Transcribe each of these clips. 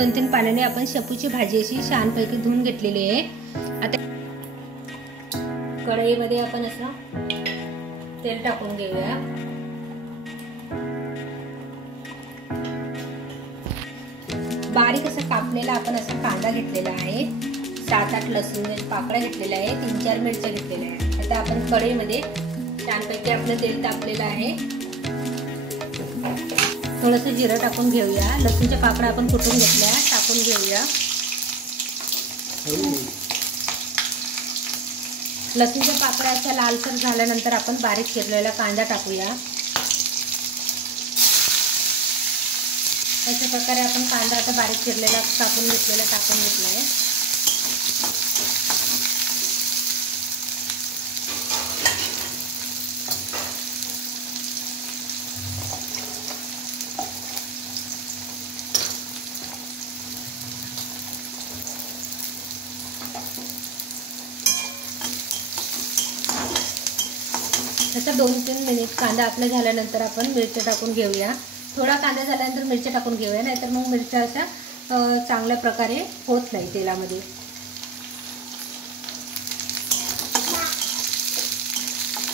2-3 पाण्याने आपण शेपूची भाजी अशी छानपैकी धुवून घेतलेली आहे। आता कढईमध्ये आपण असं तेल टाकून घेऊया। बारीक असं कापलेला आपण असं कांदा घेतलेला आहे, 7-8 लसूण पाकळ्या घेतलेल्या आहे, 3-4 मिरच्या घेतलेल्या आहे। आता आपण कढईमध्ये छानपैकी आपलं तेल तापलेलं आहे, थोडंसं जिरं टाकून घेऊया। लसूणच्या पाकळ्या आपण कुटून घेतल्या टाकून घेऊया। लसूणच्या पाकळ्या अशा लालसर झाल्यानंतर आपण बारीक चिरलेला कांदा टाकूया। अशा प्रकारे आपण कांदा आता बारीक चिरलेला कापून घेतलेला टाकून घेतलाय। आता 2-3 मिनिट कांदा आपला झाल्यानंतर आपण मिरच्या टाकून घेऊया। थोडा कांदा झाल्यानंतर मिरच्या टाकून घेऊया, नाहीतर मग मिरच्या अशा चांगल्या प्रकारे होत नाही तेलामध्ये।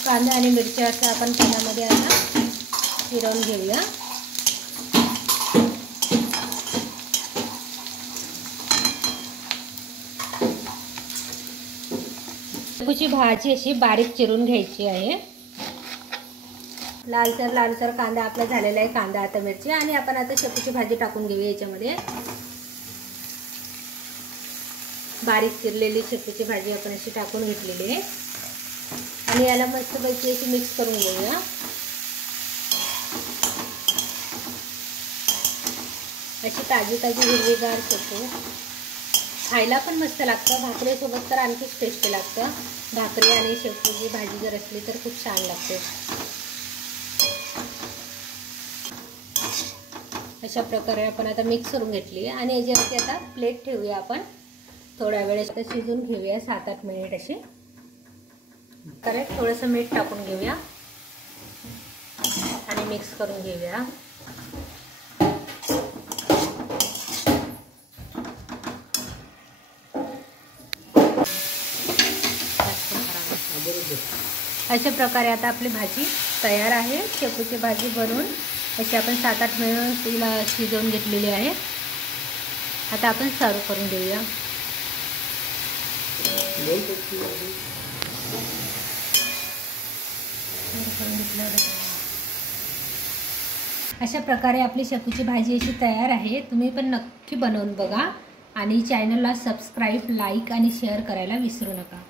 कांदा आणि मिरच्या असं आपण तेलामध्ये आता फिरवून घेऊया। शेपूची भाजी अशी बारीक चिरून घ्यायची आहे। लालसर कांदा आपला झालेला आहे, कांदा आता मिरची आणि आपण आता शेपूची भाजी टाकून घेऊया। याच्यामध्ये बारीक चिरलेली शेपूची भाजी आपण अशी टाकून घेतलेली आहे आणि याला मस्तपैकी अशी मिक्स करून घेऊया। अशी ताजी हिरवीगार शेपू खायला पण मस्त लागतं, भाकरीसोबत तर आणखीच टेस्टी लागतं। भाकरी आणि शेपूची भाजी जर असली तर खूप छान लागते। अशा प्रकारे आपण आता मिक्स करून घेतली आणि याच्यावरती आता प्लेट ठेवूया। आपण थोड्या वेळ शिजून घेऊया, 7-8 मिनिट अशी। तर थोडंसं मीठ टाकून घेऊया आणि मिक्स करून घेऊया। अशा प्रकारे आता आपली भाजी तयार आहे। शेपूची भाजी बनवून अशी आपण 7-8 मिनिट तिला शिजवून घेतलेली आहे। आता आपण सर्व करून देऊया। अशा प्रकारे आपली शेपूची भाजी अशी तयार आहे। तुम्ही पण नक्की बनवून बघा आणि चॅनलला सबस्क्राईब, लाईक आणि शेअर करायला विसरू नका।